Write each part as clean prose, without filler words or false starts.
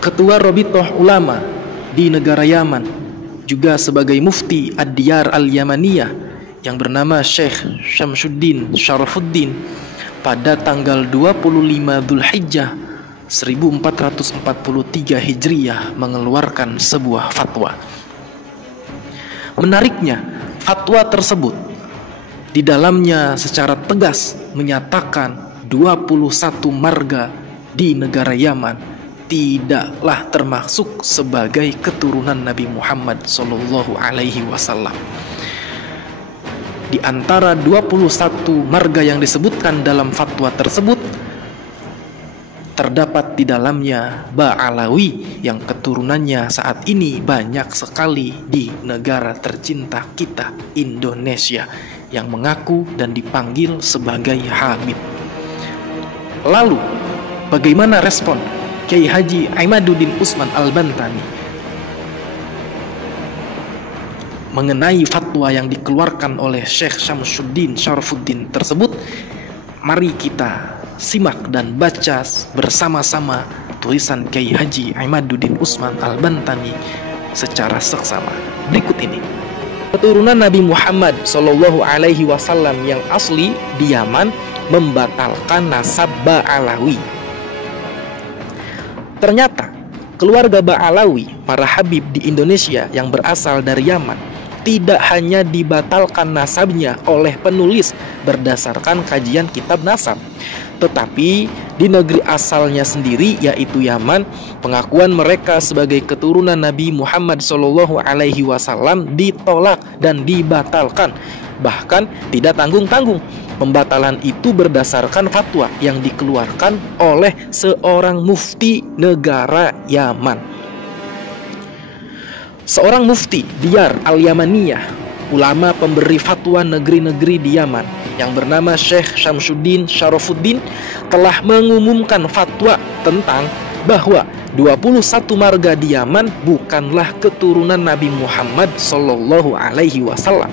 Ketua Rabithah Ulama di negara Yaman, juga sebagai mufti Ad-Diyar Al-Yamaniyah yang bernama Syekh Syamsuddin Syarafuddin, pada tanggal 25 Dzulhijjah 1443 Hijriyah mengeluarkan sebuah fatwa. Menariknya, fatwa tersebut di dalamnya secara tegas menyatakan 21 marga di negara Yaman tidaklah termasuk sebagai keturunan Nabi Muhammad SAW. Di antara 21 marga yang disebutkan dalam fatwa tersebut, terdapat di dalamnya Ba'alawi yang keturunannya saat ini banyak sekali di negara tercinta kita, Indonesia, yang mengaku dan dipanggil sebagai Habib. Lalu, bagaimana respon Kiai Haji Imaduddin Utsman Al-Bantani mengenai fatwa yang dikeluarkan oleh Syekh Syamsuddin Syarafuddin tersebut? Mari kita simak dan baca bersama-sama tulisan Kiai Haji Imaduddin Utsman Al-Bantani secara seksama berikut ini. Keturunan Nabi Muhammad SAW yang asli di Yaman membatalkan nasab Ba'alawi. Ternyata keluarga Ba'alawi, para habib di Indonesia yang berasal dari Yaman, tidak hanya dibatalkan nasabnya oleh penulis berdasarkan kajian kitab nasab, tetapi di negeri asalnya sendiri yaitu Yaman, pengakuan mereka sebagai keturunan Nabi Muhammad SAW ditolak dan dibatalkan. Bahkan tidak tanggung-tanggung. Pembatalan itu berdasarkan fatwa yang dikeluarkan oleh seorang mufti negara Yaman. Seorang mufti Diyar Al-Yamaniyah, ulama pemberi fatwa negeri-negeri di Yaman, yang bernama Syekh Syamsuddin Syarafuddin, telah mengumumkan fatwa tentang bahwa 21 marga di Yaman bukanlah keturunan Nabi Muhammad SAW.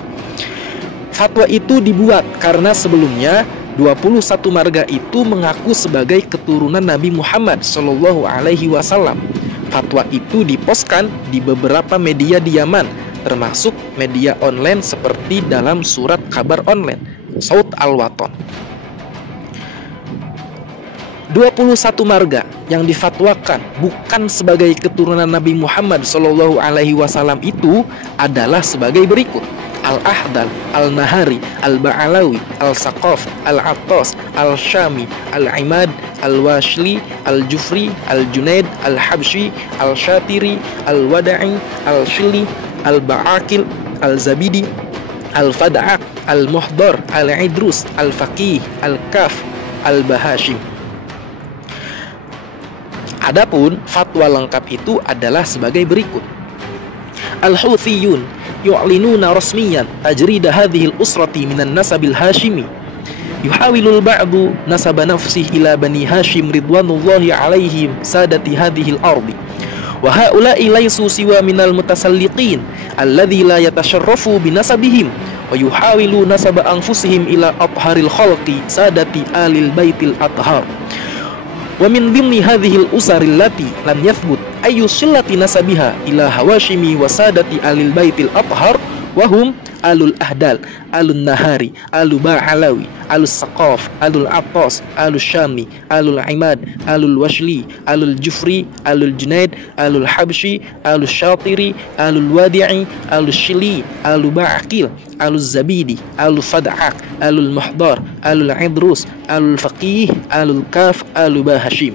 Fatwa itu dibuat karena sebelumnya 21 marga itu mengaku sebagai keturunan Nabi Muhammad SAW. Fatwa itu diposkan di beberapa media di Yaman, termasuk media online seperti dalam surat kabar online Saut Al-Watan. 21 marga yang difatwakan bukan sebagai keturunan Nabi Muhammad SAW itu adalah sebagai berikut: Al-Ahdal, Al-Nahari, Al-Ba'alawi, Al-Saqaf, Al-Attas, Al-Syami, Al-Imad, Al-Washli, Al-Jufri, Al-Junaid, Al-Habshi, Al-Shatiri, Al-Wada'i, Al-Shili, Al-Ba'akil, Al-Zabidi, Al-Fada'ak, Al-Muhdar, Al-Idrus, Al-Faqih, Al-Kaf, Al-Bahashim. Adapun fatwa lengkap itu adalah sebagai berikut: Al-Houthiyun yu'linuna rasmiyan tajrida hadhihi al-usrati minan nasabil hashimi yuhawilul ba'du nasaba nafsihi ila bani hashim ridwanullahi alaihim sadati hadhihi al-ardi wa haula'i laysu siwa minal mutasalliqin alladhi la yatasharrafu binasabihim wa yuhawilu nasaba anfusihim ila atharil khalqi sadati alil baitil athhar. Wa min dhimni hadhil usaril lati lam yathbut ayu sillati nasabiha ila hawashimi wa sadati alil baitil athhar wa hum alul ahdal, alun nahari, alul ba'alawi, alul saqaf, alul attas, alul syami, alul imad, alul washli, alul jufri, alul junaid, alul habshi, alul shatiri, alul wadi'i, alul shili, alul ba'akil, alul zabidi, alul fad'ak, alul muhdar, alul idrus, alul faqih, alul kaf, alul bahashim.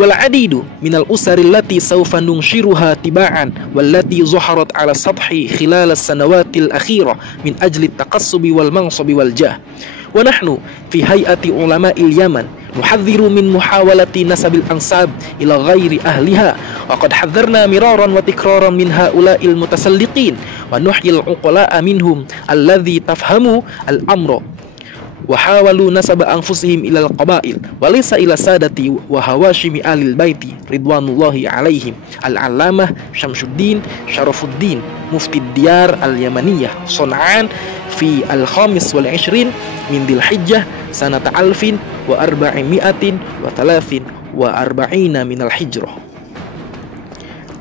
Wal adidu minal usari allati sawfa nunshiruha tiba'an wallati zuharat ala sathi khilal as-sanawatil akhirah min ajli at-taqassubi wal mansabi wal jah. Wa nahnu fi hay'ati ulama'il Yaman nuhadhdhiru min muhawalati nasabil ansab ila ghairi ahliha wa qad hadharna miraran wa tikraran min ha'ula'il mutasalliqin wa nuhyil uqala'a minhum alladhi tafhamu al-amra wa hawalu nasaba anfusihim ilal qabail wa laysa ila sadati wa hawashimi alil baiti ridwanullahi alaihim. Al-Allamah Syamsuddin Syarafuddin, Mufti Diyar Al-Yamaniyah, Son'an, fi al-khamis wal 20 min Dzulhijjah sanata alfin wa arba'imi'atin wa thalathin wa arba'ina minal hijrah.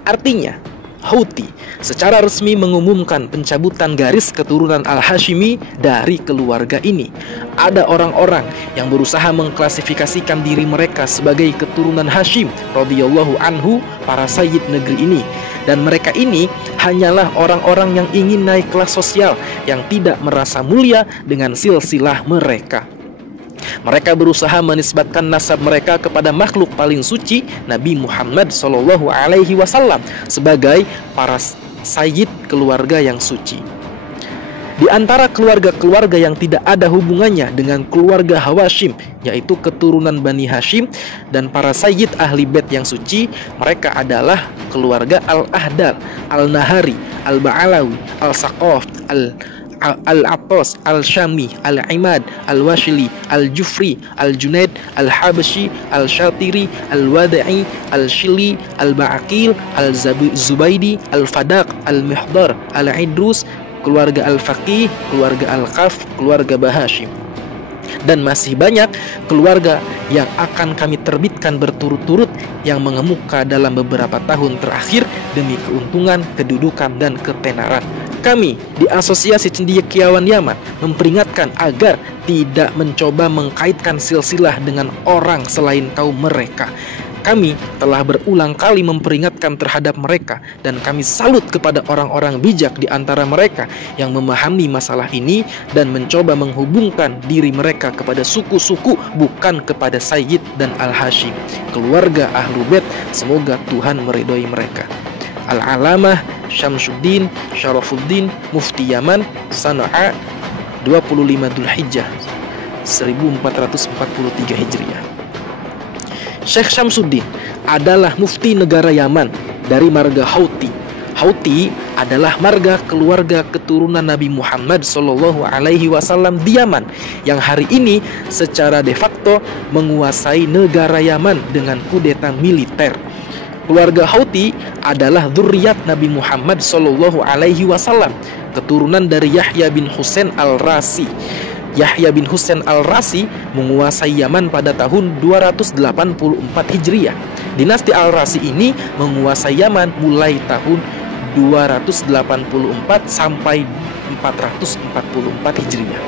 Artinya, Houthi secara resmi mengumumkan pencabutan garis keturunan Al-Hashimi dari keluarga ini. Ada orang-orang yang berusaha mengklasifikasikan diri mereka sebagai keturunan Hashim radhiyallahu anhu, para sayyid negeri ini. Dan mereka ini hanyalah orang-orang yang ingin naik kelas sosial, yang tidak merasa mulia dengan silsilah mereka. Mereka berusaha menisbatkan nasab mereka kepada makhluk paling suci, Nabi Muhammad SAW, sebagai para sayyid keluarga yang suci. Di antara keluarga-keluarga yang tidak ada hubungannya dengan keluarga Hawashim, yaitu keturunan Bani Hashim dan para sayyid ahli bait yang suci, mereka adalah keluarga Al-Ahdal, Al-Nahari, Al-Ba'alawi, Al-Saqaf, Al-Attas, Al-Syami, Al-Imad, Al-Washili, Al-Jufri, Al-Junaid, Al-Habashi, Al-Shatiri, Al-Wada'i, Al-Shili, Al-Ba'aqil, Al-Zubaydi, Al-Fadaq, Al-Mihdar, Al-Idrus, keluarga Al-Faqih, keluarga Al-Qaf, keluarga Bahashim. Dan masih banyak keluarga yang akan kami terbitkan berturut-turut yang mengemuka dalam beberapa tahun terakhir demi keuntungan, kedudukan, dan ketenaran. Kami di Asosiasi Cendekiawan Yaman memperingatkan agar tidak mencoba mengkaitkan silsilah dengan orang selain kaum mereka. Kami telah berulang kali memperingatkan terhadap mereka, dan kami salut kepada orang-orang bijak di antara mereka yang memahami masalah ini dan mencoba menghubungkan diri mereka kepada suku-suku, bukan kepada Sayyid dan Al-Hashim, keluarga Ahlu Bait. Semoga Tuhan meridhoi mereka. Al-Alamah Syamsuddin Syarafuddin, Mufti Yaman, Sana'a, 25 Dzulhijjah 1443 Hijriah. Syekh Syamsuddin adalah mufti negara Yaman dari marga Houthi. Houthi adalah marga keluarga keturunan Nabi Muhammad SAW di Yaman, yang hari ini secara de facto menguasai negara Yaman dengan kudeta militer. Keluarga Houthi adalah dzurriyyat Nabi Muhammad SAW, keturunan dari Yahya bin Husain Al-Rasi. Yahya bin Husain Al-Rasi menguasai Yaman pada tahun 284 Hijriah. Dinasti Al-Rasi ini menguasai Yaman mulai tahun 284 sampai 444 Hijriah.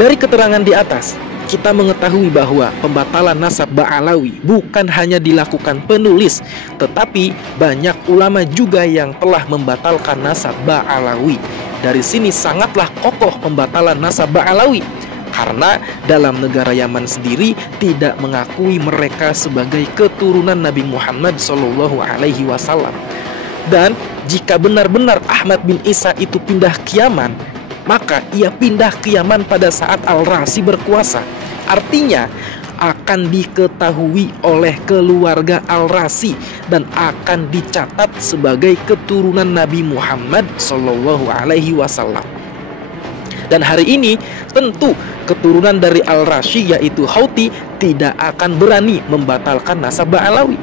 Dari keterangan di atas, kita mengetahui bahwa pembatalan nasab Ba'alawi bukan hanya dilakukan penulis, tetapi banyak ulama juga yang telah membatalkan nasab Ba'alawi. Dari sini sangatlah kokoh pembatalan nasab Ba'alawi, karena dalam negara Yaman sendiri tidak mengakui mereka sebagai keturunan Nabi Muhammad SAW. Dan jika benar-benar Ahmad bin Isa itu pindah ke Yaman, maka ia pindah ke Yaman pada saat Al-Rasi berkuasa. Artinya akan diketahui oleh keluarga Al-Rasi dan akan dicatat sebagai keturunan Nabi Muhammad SAW. Dan hari ini tentu keturunan dari Al-Rasi yaitu Houthi tidak akan berani membatalkan nasab Ba'alawi.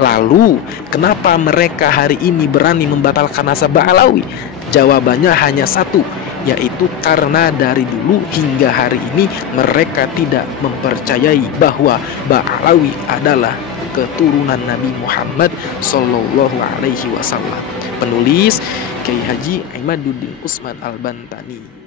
Lalu kenapa mereka hari ini berani membatalkan nasab Ba'alawi? Jawabannya hanya satu, yaitu karena dari dulu hingga hari ini mereka tidak mempercayai bahwa Ba'alawi adalah keturunan Nabi Muhammad SAW. Penulis Kiai Haji Imaduddin Utsman Al-Bantani.